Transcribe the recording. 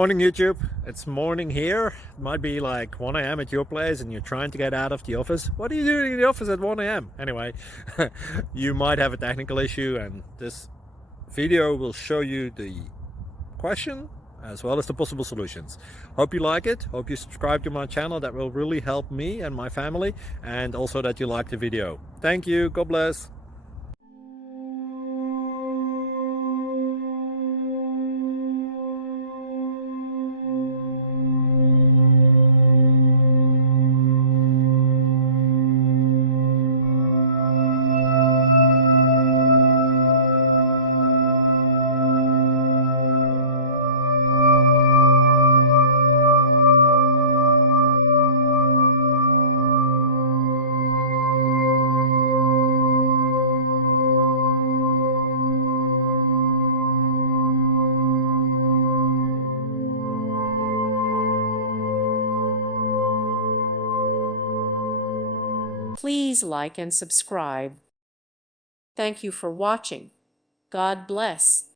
Morning YouTube, it's morning here. It might be like 1 a.m. at your place and you're trying to get out of the office. What are you doing in the office at 1 a.m.? Anyway, you might have a technical issue and this video will show you the question as well as the possible solutions. Hope you like it, hope you subscribe to my channel. That will really help me and my family, and also that you like the video. Thank you, God bless. Please like and subscribe. Thank you for watching. God bless.